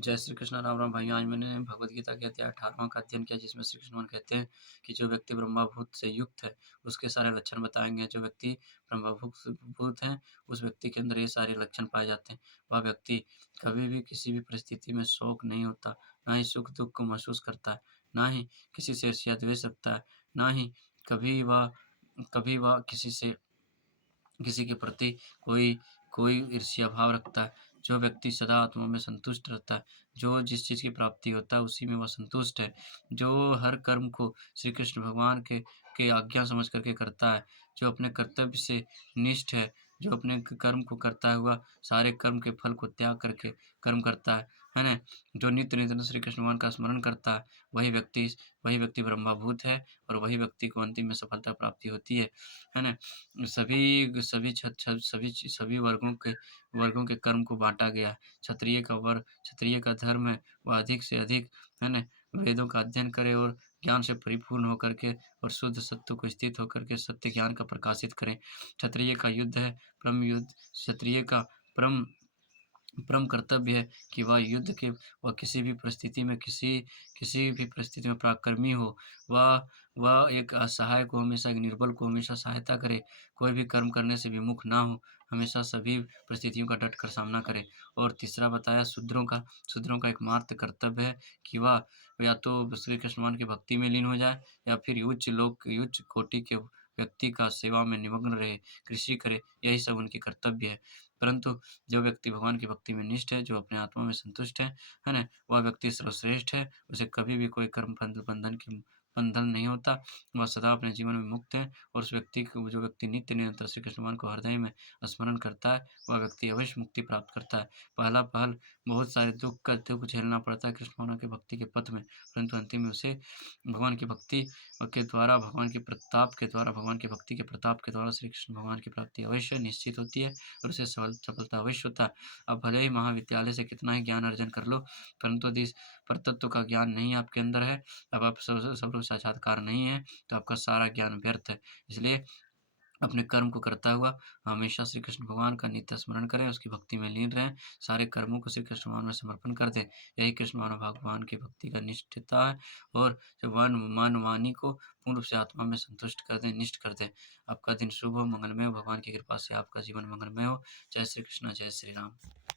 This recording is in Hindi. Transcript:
जय श्री कृष्ण, राम राम भाइयों। आज मैंने भगवद गीता के अध्याय 18वां का अध्ययन किया, जिसमें श्री कृष्ण भगवान कहते हैं कि जो व्यक्ति ब्रह्मभूत से युक्त है, उसके सारे लक्षण बताएँगे। जो व्यक्ति ब्रह्मभूत है, उस व्यक्ति के अंदर ये सारे लक्षण पाए जाते हैं। वह व्यक्ति कभी भी किसी भी परिस्थिति में शोक नहीं होता, ना ही सुख-दुःख को महसूस करता है, ना ही किसी से ईर्ष्या-द्वेष रखता है, ना ही कभी वह किसी के प्रति कोई कोई ईर्ष्या भाव रखता है। जो व्यक्ति सदा आत्मा में संतुष्ट रहता है, जो जिस चीज़ की प्राप्ति होता है उसी में वह संतुष्ट है। जो हर कर्म को श्री कृष्ण भगवान के आज्ञा समझ कर के करता है, जो अपने कर्तव्य से निष्ठ है, जो अपने कर्म को करता हुआ सारे कर्म के फल को त्याग करके कर्म करता है ना? जो नित्य-निरंतर श्री कृष्ण भगवान का स्मरण करता है, वही व्यक्ति ब्रह्मभूत है और वही व्यक्ति को अंतिम में सफलता प्राप्ति होती है ना? सभी वर्गों के कर्म को बाँटा गया है। क्षत्रिय का धर्म है, वह अधिक से अधिक, है ना, वेदों का अध्ययन करे और ज्ञान से परिपूर्ण होकर के और शुद्ध सत्व को स्थित होकर के सत्य ज्ञान का प्रकाशित करें। क्षत्रिय का युद्ध है, परम युद्ध क्षत्रिय का परम परम कर्तव्य है कि वह किसी भी परिस्थिति में किसी भी परिस्थिति में पराक्रमी हो। वह एक असहाय को हमेशा, एक निर्बल को हमेशा सहायता करे, कोई भी कर्म करने से विमुख ना हो, हमेशा सभी परिस्थितियों का डट कर सामना करे। और तीसरा बताया शूद्रों का एकमात्र कर्तव्य है कि वह या तो श्री कृष्ण भगवान की भक्ति में लीन हो जाए या फिर उच्च कोटि के व्यक्ति का सेवा में निमग्न रहे, कृषि करे, यही सब उनकी कर्तव्य है। परंतु जो व्यक्ति भगवान की भक्ति में निष्ठ है, जो अपने आत्मा में संतुष्ट है ना? वह व्यक्ति सर्वश्रेष्ठ है, उसे कभी भी कोई कर्म बंधन नहीं होता, वह सदा अपने जीवन में मुक्त है और जो व्यक्ति नित्य निरंतर श्री कृष्ण भगवान को हृदय में स्मरण करता है, वह व्यक्ति अवश्य मुक्ति प्राप्त करता है। पहल बहुत सारे दुःख झेलना पड़ता है कृष्ण भगवान की भक्ति के पथ में, परंतु अंतिम में उसे भगवान की भक्ति के द्वारा, भगवान की भक्ति के प्रताप के द्वारा श्री कृष्ण भगवान की प्राप्ति अवश्य निश्चित होती है और उसे सफलता अवश्य होता है। आप भले ही महाविद्यालय से कितना ही ज्ञान अर्जन कर लो, परंतु यदि परतत्व का ज्ञान नहीं आपके अंदर है, अब आप स्वरूप साक्षात्कार नहीं है, तो आपका सारा ज्ञान व्यर्थ है। इसलिए अपने कर्म को करता हुआ हमेशा श्री कृष्ण भगवान का नित्य स्मरण करें, उसकी भक्ति में लीन रहें, सारे कर्मों को श्री कृष्ण भगवान में समर्पण कर दें। यही कृष्ण भगवान की भक्ति का निष्ठता है और जो मन वाणी को पूर्ण रूप से आत्मा में संतुष्ट कर दें, निष्ठ कर दें। आपका दिन शुभ हो, मंगलमय हो, भगवान की कृपा से आपका जीवन मंगलमय हो। जय श्री कृष्ण, जय श्री राम।